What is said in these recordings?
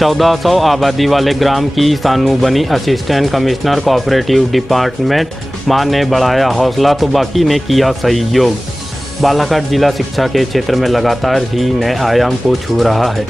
1400 आबादी वाले ग्राम की सानू बनी असिस्टेंट कमिश्नर कोऑपरेटिव डिपार्टमेंट। मां ने बढ़ाया हौसला तो बाकी ने किया सहयोग। बालाघाट जिला शिक्षा के क्षेत्र में लगातार ही नए आयाम को छू रहा है,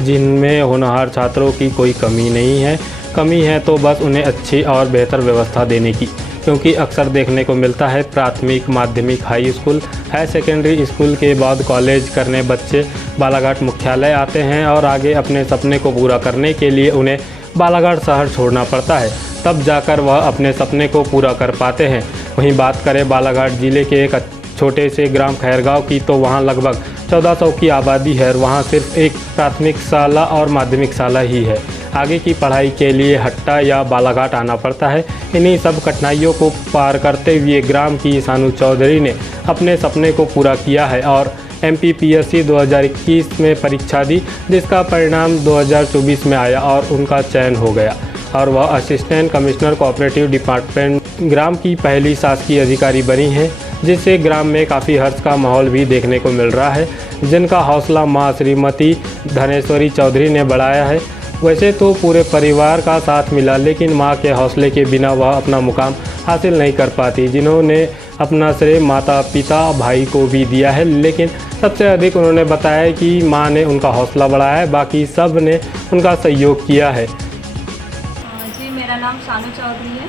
जिनमें होनहार छात्रों की कोई कमी नहीं है। कमी है तो बस उन्हें अच्छी और बेहतर व्यवस्था देने की, क्योंकि अक्सर देखने को मिलता है प्राथमिक, माध्यमिक, high school, high secondary school के बाद कॉलेज करने बच्चे बालाघाट मुख्यालय आते हैं और आगे अपने सपने को पूरा करने के लिए उन्हें बालाघाट शहर छोड़ना पड़ता है, तब जाकर वह अपने सपने को पूरा कर पाते हैं। वहीं बात करें बालाघाट जिले के एक छोटे से ग्राम खैरगांव की, तो वहाँ लगभग 1400 की आबादी है और वहाँ सिर्फ एक प्राथमिक शाला और माध्यमिक शाला ही है। आगे की पढ़ाई के लिए हट्टा या बालाघाट आना पड़ता है। इन्हीं सब कठिनाइयों को पार करते हुए ग्राम की सानू चौधरी ने अपने सपने को पूरा किया है और MPPSC 2021 में परीक्षा दी, जिसका परिणाम 2024 में आया और उनका चयन हो गया और वह असिस्टेंट कमिश्नर कोऑपरेटिव डिपार्टमेंट ग्राम की पहली शासकीय अधिकारी बनी हैं, जिससे ग्राम में काफ़ी हर्ष का माहौल भी देखने को मिल रहा है, जिनका हौसला मां श्रीमती धनेश्वरी चौधरी ने बढ़ाया है। वैसे तो पूरे परिवार का साथ मिला, लेकिन मां के हौसले के बिना वह अपना मुकाम हासिल नहीं कर पाती, जिन्होंने अपना श्रेय माता पिता भाई को भी दिया है। लेकिन सबसे अधिक उन्होंने बताया कि मां ने उनका हौसला बढ़ाया है, बाकी सब ने उनका सहयोग किया है। जी, मेरा नाम सानू चौधरी है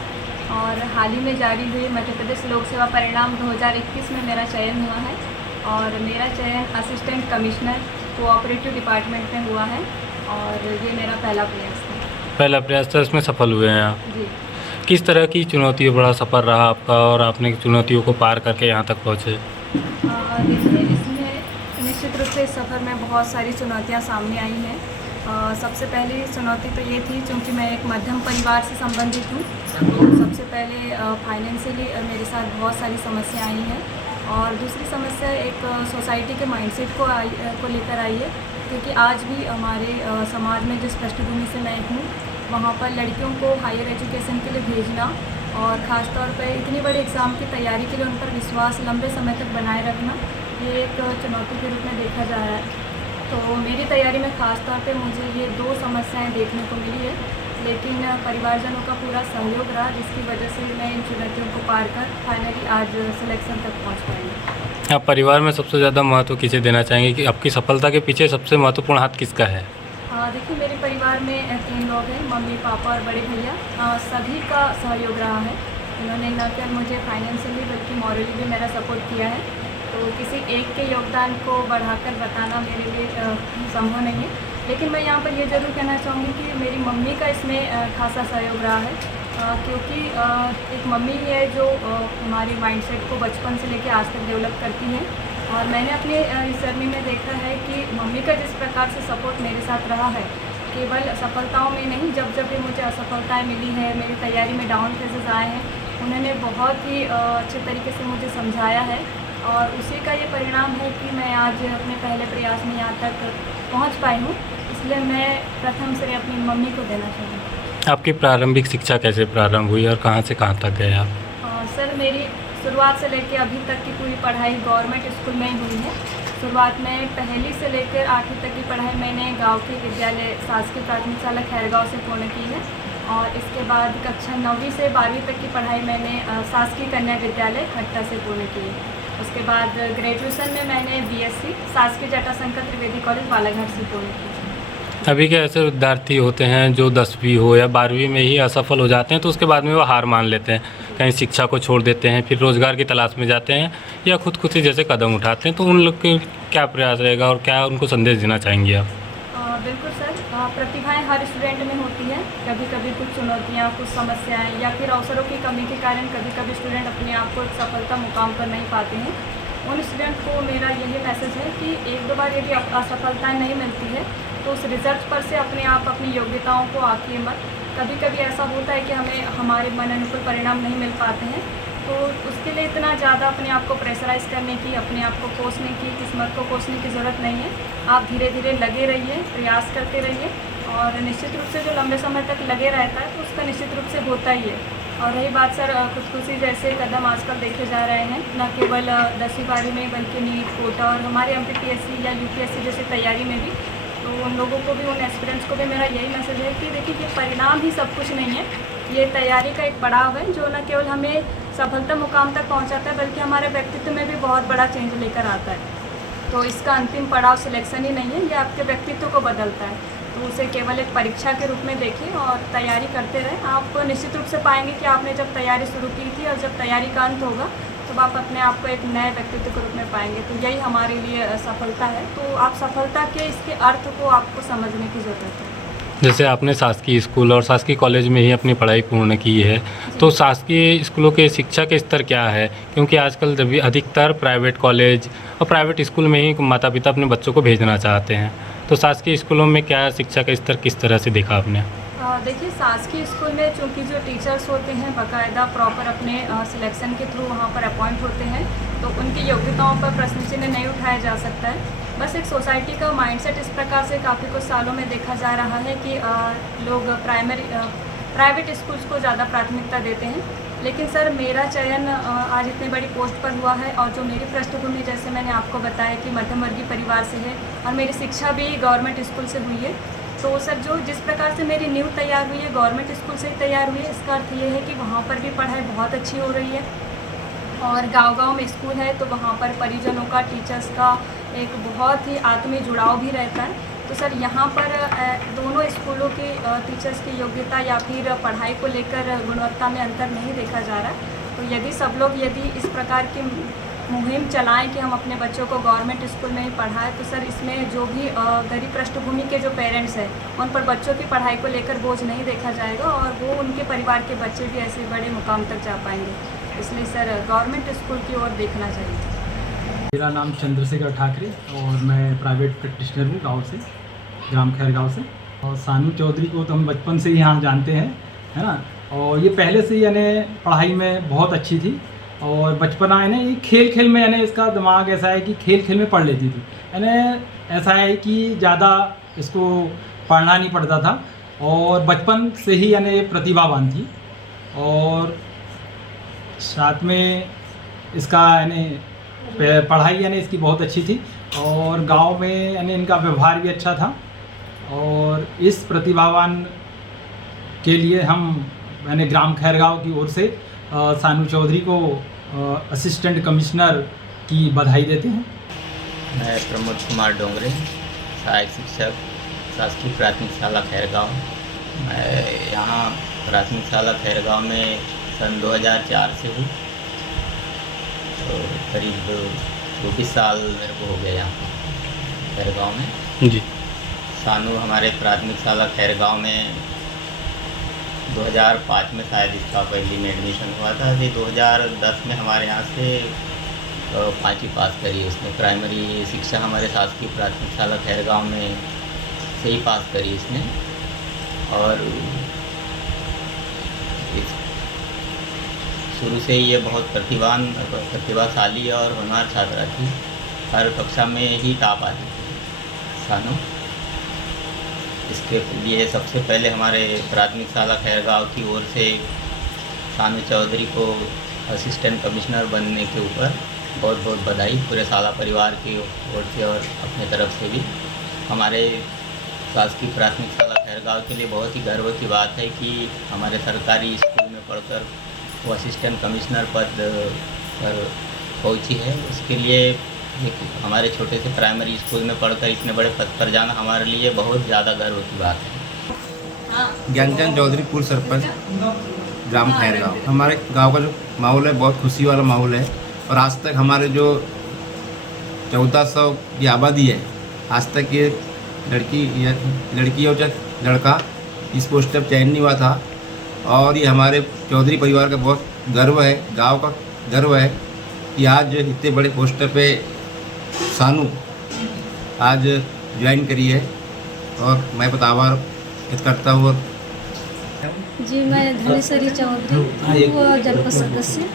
और हाल ही में जारी हुए मध्य प्रदेश लोक सेवा परिणाम 2021 में मेरा चयन हुआ है और मेरा चयन असिस्टेंट कमिश्नर कोऑपरेटिव डिपार्टमेंट में हुआ है और ये मेरा पहला प्रयास था। पहला प्रयास था, इसमें सफल हुए हैं आप। जी। किस तरह की चुनौतियों बड़ा सफ़र रहा आपका और आपने चुनौतियों को पार करके यहाँ तक पहुँचे? देखिए, इसमें निश्चित रूप से इस सफ़र में बहुत सारी चुनौतियाँ सामने आई हैं। सबसे पहली चुनौती तो ये थी, क्योंकि मैं एक मध्यम परिवार से संबंधित हूँ, तो सबसे पहले फाइनेंशियली मेरे साथ बहुत सारी समस्या आई हैं और दूसरी समस्या एक सोसाइटी के माइंडसेट को लेकर आई है, क्योंकि आज भी हमारे समाज में जिस पृष्ठभूमि से मैं हूँ, वहाँ पर लड़कियों को हायर एजुकेशन के लिए भेजना और ख़ास तौर पर इतनी बड़ी एग्ज़ाम की तैयारी के लिए उन पर विश्वास लंबे समय तक बनाए रखना, ये एक चुनौती के रूप में देखा जा रहा है। तो मेरी तैयारी में ख़ास तौर पे मुझे ये 2 समस्याएं देखने को मिली है, लेकिन परिवारजनों का पूरा सहयोग रहा, जिसकी वजह से मैं इन चुनौतियों को पार कर फाइनली आज सिलेक्शन तक पहुँच पाई। आप परिवार में सबसे ज़्यादा महत्व किसे देना चाहेंगे कि आपकी सफलता के पीछे सबसे महत्वपूर्ण हाथ किसका है? देखिए, मेरे परिवार में 3 लोग हैं, मम्मी, पापा और बड़े भैया। सभी का सहयोग रहा है। इन्होंने न केवल मुझे फाइनेंशियली बल्कि मॉरली भी मेरा सपोर्ट किया है, तो किसी एक के योगदान को बढ़ाकर बताना मेरे लिए संभव नहीं है। लेकिन मैं यहाँ पर ये ज़रूर कहना चाहूँगी कि मेरी मम्मी का इसमें खासा सहयोग रहा है, क्योंकि एक मम्मी ही है जो हमारे माइंडसेट को बचपन से लेकर आज तक डेवलप करती हैं और मैंने अपने इस जर्नी में देखा है कि मम्मी का जिस प्रकार से सपोर्ट मेरे साथ रहा है, केवल सफलताओं में नहीं, जब जब भी मुझे असफलताएं मिली है, मेरी तैयारी में डाउन फेजेस आए हैं, उन्होंने बहुत ही अच्छे तरीके से मुझे समझाया है और उसी का ये परिणाम है कि मैं आज अपने पहले प्रयास में यहाँ तक पहुँच पाई हूँ। इसलिए मैं प्रथम श्रेय अपनी मम्मी को देना चाहूँगी। आपकी प्रारंभिक शिक्षा कैसे प्रारंभ हुई और कहाँ से कहाँ तक गए आप? सर, मेरी शुरुआत से लेकर अभी तक की पूरी पढ़ाई गवर्नमेंट स्कूल में ही हुई है। शुरुआत में पहली से लेकर 8वीं तक की पढ़ाई मैंने गांव के विद्यालय शासकीय प्राथमिक शाला खैरगांव से पूर्ण की है और इसके बाद कक्षा 9वीं से 12वीं तक की पढ़ाई मैंने शासकीय कन्या विद्यालय हट्टा से पूर्ण की है। उसके बाद ग्रेजुएशन में मैंने BSc शासकीय जटाशंकर त्रिवेदी कॉलेज बालाघाट से पूर्ण की। अभी के ऐसे विद्यार्थी होते हैं जो 10वीं हो या 12वीं में ही असफल हो जाते हैं, तो उसके बाद में वो हार मान लेते हैं, कहीं शिक्षा को छोड़ देते हैं, फिर रोज़गार की तलाश में जाते हैं या खुदकुशी जैसे कदम उठाते हैं, तो उन लोग के क्या प्रयास रहेगा और क्या उनको संदेश देना चाहेंगे आप? बिल्कुल सर, प्रतिभाएं हर स्टूडेंट में होती हैं। कभी कभी कुछ चुनौतियाँ, कुछ समस्याएं या फिर अवसरों की कमी के कारण कभी कभी स्टूडेंट अपने आप को एक सफलता मुकाम पर नहीं पाते हैं। उन स्टूडेंट को मेरा यही मैसेज है कि 1-2 बार यदि असफलताएँ नहीं मिलती है तो उस रिजल्ट पर से अपने आप अपनी योग्यताओं को आंकिए मत। कभी कभी ऐसा होता है कि हमें हमारे मन अनुकूल परिणाम नहीं मिल पाते हैं, तो उसके लिए इतना ज़्यादा अपने आप को प्रेशराइज़ करने की, अपने आप को कोसने की, किस्मत को कोसने की ज़रूरत नहीं है। आप धीरे धीरे लगे रहिए, प्रयास करते रहिए और निश्चित रूप से जो लंबे समय तक लगे रहता है तो उसका निश्चित रूप से होता ही है। और रही बात सर, खुदकुशी जैसे कदम आजकल देखे जा रहे हैं, न केवल 10वीं 12वीं में बल्कि नीट, कोटा और हमारे MPPSC या UPSC जैसे तैयारी में भी तो उन लोगों को भी, उन एस्पिरेंट्स को भी मेरा यही मैसेज है कि देखिए कि परिणाम ही सब कुछ नहीं है, ये तैयारी का एक पड़ाव है जो न केवल हमें सफलता मुकाम तक पहुंचाता है बल्कि हमारे व्यक्तित्व में भी बहुत बड़ा चेंज लेकर आता है। तो इसका अंतिम पड़ाव सिलेक्शन ही नहीं है, ये आपके व्यक्तित्व को बदलता है। तो उसे केवल एक परीक्षा के रूप में देखें और तैयारी करते रहें। आप निश्चित रूप से पाएंगे कि आपने जब तैयारी शुरू की थी और जब तैयारी का अंत होगा तब आप अपने आप को एक नए व्यक्तित्व के रूप में पाएंगे। तो यही हमारे लिए सफलता है। तो आप सफलता के इसके अर्थ को आपको समझने की ज़रूरत है। जैसे आपने शासकीय स्कूल और शासकीय कॉलेज में ही अपनी पढ़ाई पूर्ण की है, तो शासकीय स्कूलों के शिक्षा के स्तर क्या है? क्योंकि आजकल जब भी अधिकतर प्राइवेट कॉलेज और प्राइवेट स्कूल में ही माता पिता अपने बच्चों को भेजना चाहते हैं, तो शासकीय स्कूलों में क्या शिक्षा का स्तर किस तरह से देखा आपने? देखिए, शासकीय स्कूल में चूँकि जो टीचर्स होते हैं बाकायदा प्रॉपर अपने सिलेक्शन के थ्रू वहाँ पर अपॉइंट होते हैं, तो उनकी योग्यताओं पर प्रश्न चिन्ह नहीं उठाया जा सकता है। बस एक सोसाइटी का माइंडसेट इस प्रकार से काफ़ी कुछ सालों में देखा जा रहा है कि लोग प्राइवेट स्कूल्स को ज़्यादा प्राथमिकता देते हैं। लेकिन सर, मेरा चयन आज इतनी बड़ी पोस्ट पर हुआ है और जो मेरी पृष्ठभूमि, जैसे मैंने आपको बताया कि मध्यम वर्गीय परिवार से है और मेरी शिक्षा भी गवर्नमेंट स्कूल से हुई है। तो सर, जो जिस प्रकार से मेरी नींव तैयार हुई है गवर्नमेंट स्कूल से ही तैयार हुई है, इसका अर्थ ये है कि वहाँ पर भी पढ़ाई बहुत अच्छी हो रही है और गांव-गांव में स्कूल है तो वहाँ पर परिजनों का, टीचर्स का एक बहुत ही आत्मीय जुड़ाव भी रहता है। तो सर, यहाँ पर दोनों स्कूलों की टीचर्स की योग्यता या फिर पढ़ाई को लेकर गुणवत्ता में अंतर नहीं देखा जा रहा है। तो यदि सब लोग इस प्रकार की मुहिम चलाएं कि हम अपने बच्चों को गवर्नमेंट स्कूल में ही पढ़ाएं, तो सर इसमें जो भी गरीब पृष्ठभूमि के जो पेरेंट्स हैं उन पर बच्चों की पढ़ाई को लेकर बोझ नहीं देखा जाएगा और वो उनके परिवार के बच्चे भी ऐसे बड़े मुकाम तक जा पाएंगे। इसलिए सर, गवर्नमेंट स्कूल की ओर देखना चाहिए। मेरा नाम चंद्रशेखर ठाकरे और मैं प्राइवेट प्रैक्टिशनर हूँ गांव से, ग्राम खैरगांव से। और सानू चौधरी को तो हम बचपन से ही यहाँ जानते हैं, है ना। और ये पहले से ही यानी पढ़ाई में बहुत अच्छी थी और बचपना है ना, ये खेल खेल में यानी इसका दिमाग ऐसा है कि खेल खेल में पढ़ लेती थी। यानी ऐसा है कि ज़्यादा इसको पढ़ना नहीं पड़ता था और बचपन से ही यानी प्रतिभावान थी। और साथ में इसका यानी पढ़ाई यानी इसकी बहुत अच्छी थी और गांव में यानी इनका व्यवहार भी अच्छा था। और इस प्रतिभावान के लिए हम यानी ग्राम खैरगांव की ओर से सानू चौधरी को असिस्टेंट कमिश्नर की बधाई देते हैं। मैं प्रमोद कुमार डोंगरे, सहायक शिक्षक, शासकीय प्राथमिक शाला खैरगांव। मैं यहाँ प्राथमिक शाला खैरगांव में सन 2004 से हूँ, तो करीब 24 साल मेरे को हो गया यहाँ खैरगांव में। जी। सानू हमारे प्राथमिक शाला खैरगांव में 2005 में शायद इसका पहली में एडमिशन हुआ था। अभी 2010 में हमारे यहाँ से 5वीं पास करी उसने। प्राइमरी शिक्षा हमारे शासकीय प्राथमिक शाला खैरगांव में से ही पास करी इसने। और शुरू से ही ये बहुत प्रतिभाशाली और होनहार छात्रा थी। हर कक्षा में ही टॉप आती थी सानू। इसके लिए सबसे पहले हमारे प्राथमिक शाला खैरगांव की ओर से सानू चौधरी को असिस्टेंट कमिश्नर बनने के ऊपर बहुत बहुत बधाई, पूरे शाला परिवार की ओर से और अपने तरफ से भी। हमारे शासकीय प्राथमिक शाला खैरगांव के लिए बहुत ही गर्व की बात है कि हमारे सरकारी स्कूल में पढ़कर वो असिस्टेंट कमिश्नर पद पर पहुंची है। उसके लिए हमारे छोटे से प्राइमरी स्कूल में पढ़कर इतने बड़े पद पर जाना हमारे लिए बहुत ज़्यादा गर्व की बात है। ज्ञानचंद चौधरी, पूर्व सरपंच, ग्राम खैरगांव। हमारे गांव का जो माहौल है बहुत खुशी वाला माहौल है और आज तक हमारे जो 1400 की आबादी है, आज तक ये लड़की और लड़का इस पोस्ट पर चयन नहीं हुआ था। और ये हमारे चौधरी परिवार का बहुत गर्व है, गांव का गर्व है कि आज इतने बड़े पोस्टर पे सानू आज ज्वाइन करी है और मैं आभार व्यक्त करता हूँ। जी, मैं धनेश्वरी चौधरी, जनपद सदस्य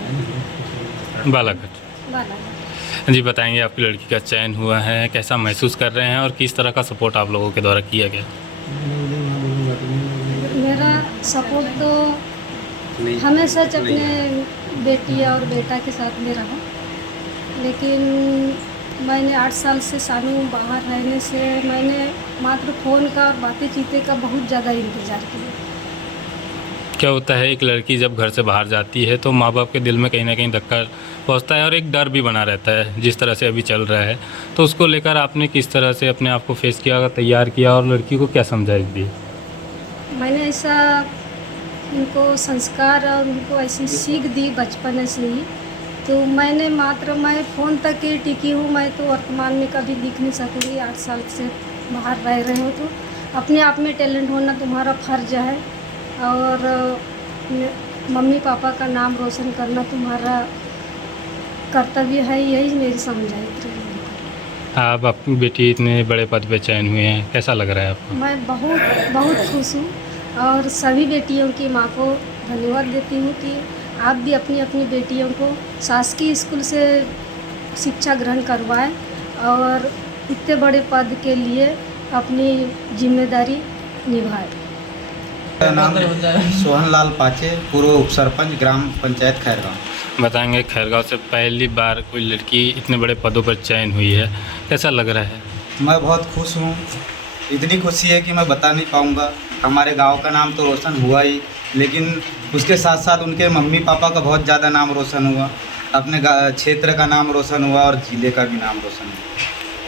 बालाघाट। जी, बताएंगे आपकी लड़की का चयन हुआ है, कैसा महसूस कर रहे हैं और किस तरह का सपोर्ट आप लोगों के द्वारा किया गया? मेरा सपोर्ट तो हमेशा अपने बेटी और बेटा के साथ में रहा, लेकिन मैंने 8 साल से सानू बाहर रहने से मैंने मात्र फ़ोन का और बातें चीते का बहुत ज़्यादा इंतज़ार किया। क्या होता है, एक लड़की जब घर से बाहर जाती है तो माँ बाप के दिल में कहीं ना कहीं धक्का पहुँचता है और एक डर भी बना रहता है, जिस तरह से अभी चल रहा है। तो उसको लेकर आपने किस तरह से अपने आप को फेस किया, तैयार किया और लड़की को क्या समझाइश दी? मैंने ऐसा उनको संस्कार और उनको ऐसी सीख दी बचपन से ही। तो मैं फ़ोन तक ही टिकी हूँ। मैं तो वर्तमान में कभी लिख नहीं सकूँगी। 8 साल से बाहर रह रहे हो तो अपने आप में टैलेंट होना तुम्हारा फ़र्ज है और मम्मी पापा का नाम रोशन करना तुम्हारा कर्तव्य है। यही मेरी समझाइश रही। आप अपनी बेटी इतने बड़े पद पे चयन हुए हैं, कैसा लग रहा है आपको? मैं बहुत बहुत खुश हूँ और सभी बेटियों की माँ को धन्यवाद देती हूँ कि आप भी अपनी अपनी बेटियों को शासकीय स्कूल से शिक्षा ग्रहण करवाएं और इतने बड़े पद के लिए अपनी जिम्मेदारी निभाएं। मेरा नाम सोहन लाल पाचे, पूर्व उप सरपंच, ग्राम पंचायत खैरगांव। बताएंगे, खैरगांव से पहली बार कोई लड़की इतने बड़े पदों पर चयन हुई है, कैसा लग रहा है? मैं बहुत खुश हूँ। इतनी खुशी है कि मैं बता नहीं पाऊँगा। हमारे गांव का नाम तो रोशन हुआ ही, लेकिन उसके साथ साथ उनके मम्मी पापा का बहुत ज़्यादा नाम रोशन हुआ, अपने क्षेत्र का नाम रोशन हुआ और ज़िले का भी नाम रोशन हुआ।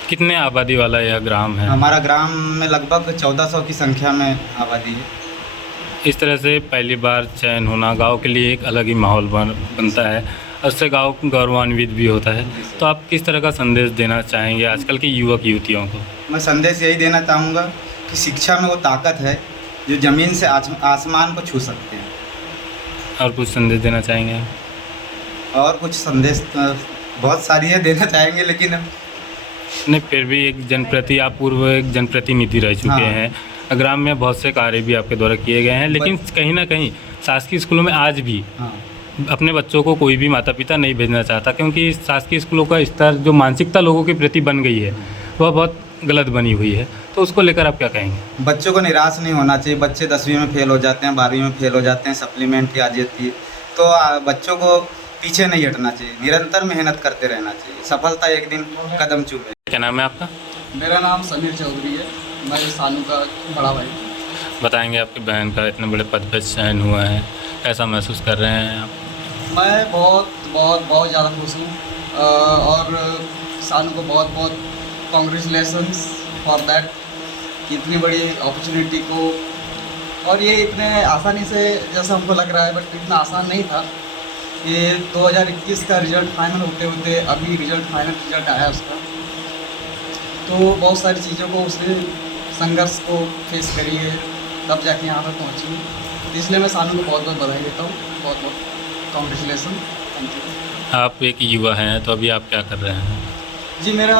कितने आबादी वाला यह ग्राम है? हमारा ग्राम में लगभग 1400 की संख्या में आबादी है। इस तरह से पहली बार चयन होना गांव के लिए एक अलग ही माहौल बनता है, उससे गांव गौरवान्वित भी होता है। तो आप किस तरह का संदेश देना चाहेंगे आजकल के युवक युवतियों को? मैं संदेश यही देना चाहूँगा कि शिक्षा में वो ताकत है जो ज़मीन से आसमान को छू सकते हैं। और कुछ संदेश देना चाहेंगे? और कुछ संदेश बहुत सारी है देना चाहेंगे, लेकिन नहीं, फिर भी एक जनप्रति, आप पूर्व एक जनप्रतिनिधि रह चुके हाँ। हैं, ग्राम में बहुत से कार्य भी आपके द्वारा किए गए हैं, लेकिन कहीं ना कहीं शासकीय स्कूलों में आज भी हाँ, अपने बच्चों को कोई भी माता पिता नहीं भेजना चाहता, क्योंकि शासकीय स्कूलों का स्तर, जो मानसिकता लोगों के प्रति बन गई है, वह बहुत गलत बनी हुई है। तो उसको लेकर आप क्या कहेंगे? बच्चों को निराश नहीं होना चाहिए। बच्चे 10वीं में फेल हो जाते हैं, 12वीं में फेल हो जाते हैं, सप्लीमेंट्री आ जाती है, तो बच्चों को पीछे नहीं हटना चाहिए, निरंतर मेहनत करते रहना चाहिए। सफलता एक दिन कदम चूमे। क्या नाम है आपका? मेरा नाम समीर चौधरी है, मैं सानू का बड़ा भाई। बताएंगे, आपकी बहन का इतने बड़े पद पर चयन हुआ है, कैसा महसूस कर रहे हैं आप? मैं बहुत ज़्यादा खुश हूँ और सानू को बहुत बहुत कॉन्ग्रेचुलेसन्स फॉर दैट कि इतनी बड़ी अपॉर्चुनिटी को, और ये इतने आसानी से जैसा हमको लग रहा है, बट इतना आसान नहीं था। ये 2021 का रिज़ल्ट फाइनल होते होते अभी फाइनल रिज़ल्ट आया उसका, तो बहुत सारी चीज़ों को उसने संघर्ष को फेस करी है, तब जाके यहाँ तक पहुँची है। इसलिए मैं सानू को बहुत बहुत बधाई देता हूँ, बहुत बहुत कॉन्ग्रेचुलेसन। Thank you. आप एक युवा हैं, तो अभी आप क्या कर रहे हैं? जी, मेरा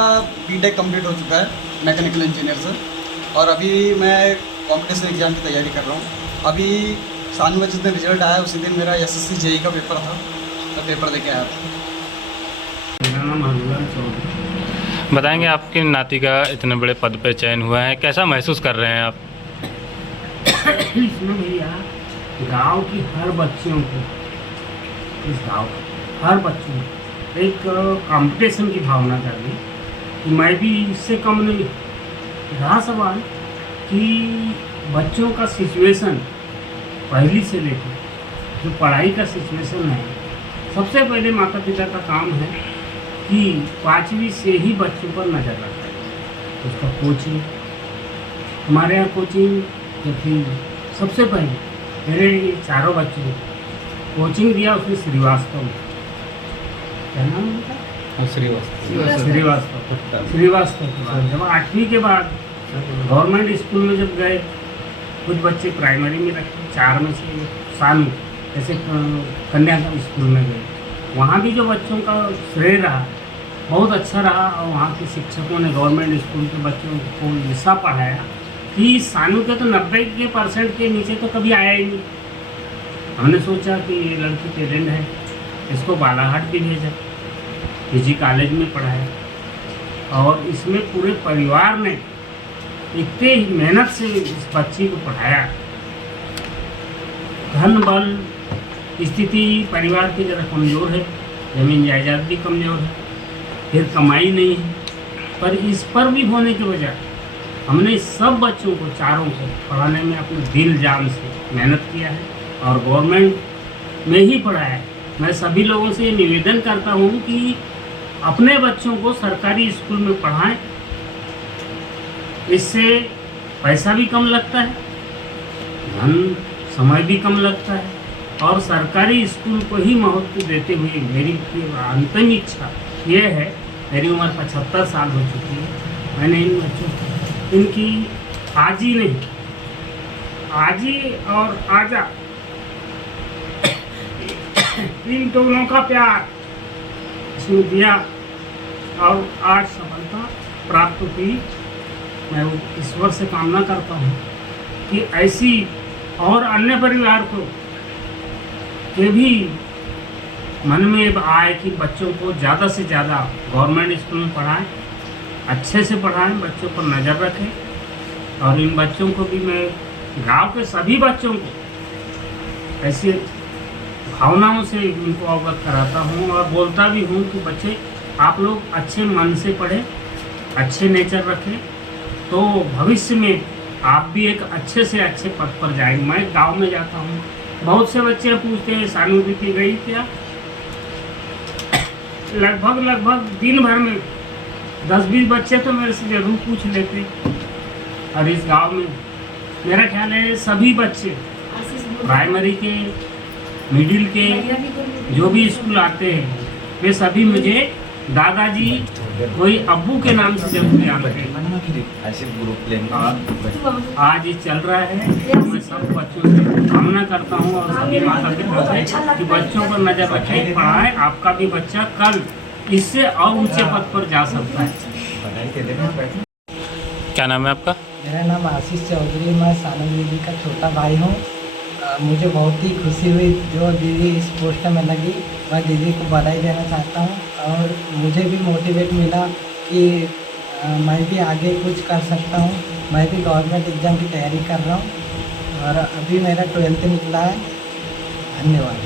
बीटेक कंप्लीट हो चुका है मैकेनिकल इंजीनियर से, और अभी मैं कॉम्पिटिशन एग्ज़ाम की तैयारी कर रहा हूँ। अभी सानू में जिस दिन रिजल्ट आया उसी दिन मेरा SSC JEE का पेपर था, मैं पेपर दे के आया था। मेरा नाम हनुलाल चौधरी। बताएंगे, आपकी नाती का इतने बड़े पद पर चयन हुआ है, कैसा महसूस कर रहे हैं आप? इसमें भैया गांव की हर बच्चियों को, इस गांव के हर बच्चों को एक कंपटीशन की भावना कर दी कि मैं भी इससे कम नहीं। रहा सवाल कि बच्चों का सिचुएशन पहली से लेकर जो पढ़ाई का सिचुएशन है, सबसे पहले माता पिता का काम है कि 5वीं से ही बच्चों पर नज़र रखा है। उसका कोचिंग, हमारे यहाँ कोचिंग जो थी, सबसे पहले मेरे चारों बच्चों को कोचिंग दिया उसने श्रीवास्तव, क्या नाम उनका? श्रीवास्तव के बाद जब 8वीं के बाद गवर्नमेंट स्कूल में जब गए, कुछ बच्चे प्राइमरी में रखे, 4 में से सानू ऐसे कन्या स्कूल में गए। वहाँ भी जो बच्चों का श्रेय रहा बहुत अच्छा रहा, और वहाँ के शिक्षकों ने गवर्नमेंट स्कूल के बच्चों को ऐसा पढ़ाया कि सानू के तो 90% के नीचे तो कभी आया ही नहीं। हमने सोचा कि ये लड़की टैलेंट है, इसको बालाघाट भी भेजा, PG कॉलेज में पढ़ाया, और इसमें पूरे परिवार ने इतने मेहनत से इस बच्ची को पढ़ाया। धन बल स्थिति परिवार की ज़रा कमज़ोर है, ज़मीन जायदाद भी कमज़ोर है, फिर कमाई नहीं है, पर इस पर भी होने के बजाय हमने सब बच्चों को, चारों को पढ़ाने में अपने दिल जान से मेहनत किया है और गवर्नमेंट में ही पढ़ाया है। मैं सभी लोगों से निवेदन करता हूँ कि अपने बच्चों को सरकारी स्कूल में पढ़ाएं। इससे पैसा भी कम लगता है, धन समय भी कम लगता है और सरकारी स्कूल को ही महत्व देते हुए मेरी अंतिम इच्छा ये है, मेरी उम्र 75 साल हो चुकी है, मैंने इन बच्चों को इनकी आजी नहीं, आजी और आजा इन दोनों का प्यार इसमें दिया और आज सफलता प्राप्त हुई। मैं वो ईश्वर से कामना करता हूँ कि ऐसी और अन्य परिवार को के भी मन में आए कि बच्चों को ज़्यादा से ज़्यादा गवर्नमेंट स्कूल में पढ़ाएं, अच्छे से पढ़ाएं, बच्चों पर नज़र रखें। और इन बच्चों को भी मैं गांव के सभी बच्चों को ऐसे भावनाओं से उनको अवगत कराता हूँ और बोलता भी हूँ कि बच्चे आप लोग अच्छे मन से पढ़ें, अच्छे नेचर रखें, तो भविष्य में आप भी एक अच्छे से अच्छे पद पर जाएंगे। मैं गांव में जाता हूँ, बहुत से बच्चे पूछते हैं सानू दीदी गई क्या, लगभग दिन भर में 10-20 बच्चे तो मेरे से जरूर पूछ लेते। और इस गांव में मेरा ख्याल है सभी बच्चे प्राइमरी के, मिडिल के, जो भी स्कूल आते हैं वे सभी मुझे दादाजी कोई अब्बू के नाम से जरूर जानते हैं। आज ये चल रहा है, मैं सब बच्चों से कामना करता हूँ और सभी माता पिता से कि बच्चों पर नजर रखें, पढ़ाएं। आपका भी बच्चा कल इससे और ऊंचे पद पर जा सकता है। क्या नाम है आपका? मेरा नाम आशीष चौधरी, मैं सानू दीदी का छोटा भाई हूँ। मुझे बहुत ही खुशी हुई जो दीदी इस पोस्ट में लगी, मैं दीदी को बधाई देना चाहता हूँ और मुझे भी मोटिवेट मिला कि मैं भी आगे कुछ कर सकता हूँ। मैं भी गवर्नमेंट एग्ज़ाम की तैयारी कर रहा हूँ और अभी मेरा 12th निकला है। धन्यवाद।